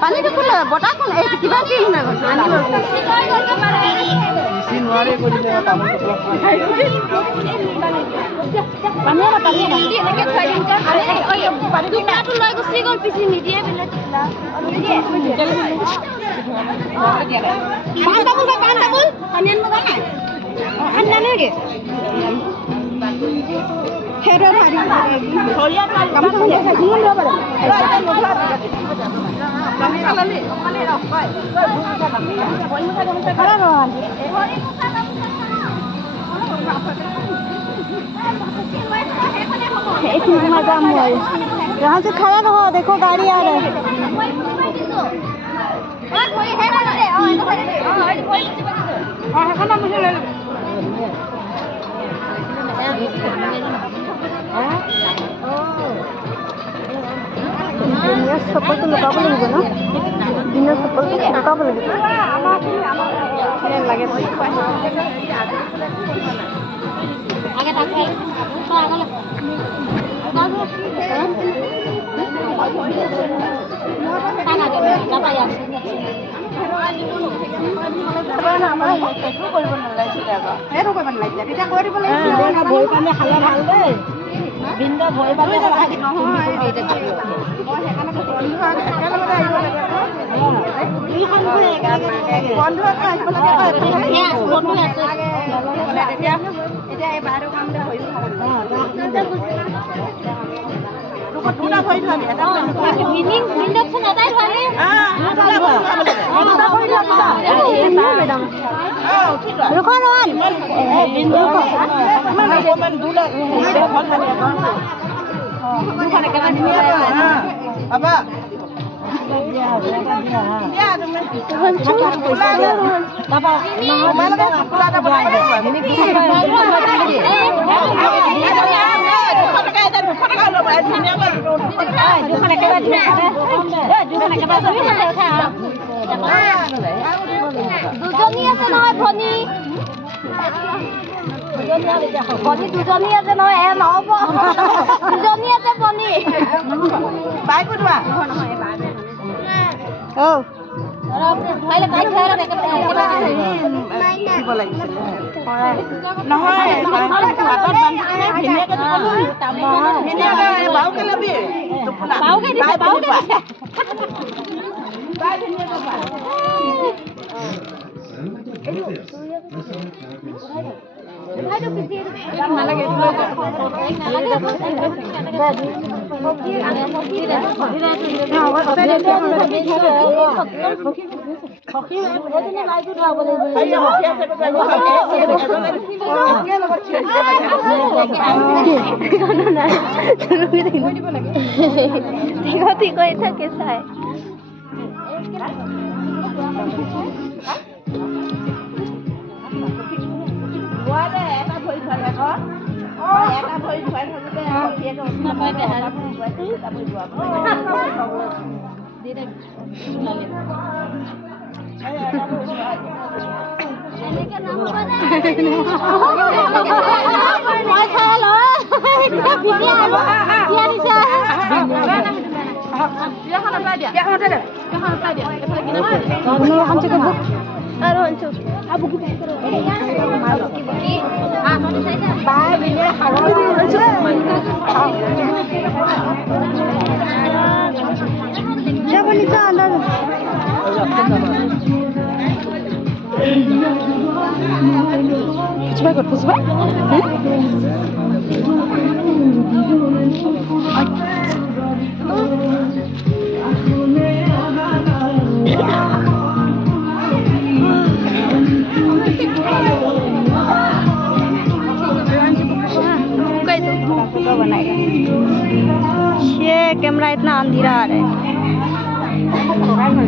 পানীটো কোন বতা কোন এই কিবা কি শুনা গৈছে यहाँ से खड़ा रहो देखो गाड़ी आ रहा है चप्पल तो लुकाब लगे ना दिन चप्पल तो लुकाब लगे দুজনী আছে নহয় এ নহব দুজনী আছে বনি বাই কোৱা ও ভাইলে বাই খায় দিব লাগিছিল নহয় হাতত বান্ধিলে ভিনিয়াকে ভিনিয়াকে বাউকে লবি বাউকে দিছে বাউকে দিছে বাই ভিনিয়াকে বাই ভাইটো পিছি দাম নালাগে ये कैमरा इतना अंधेरा आ रहा है।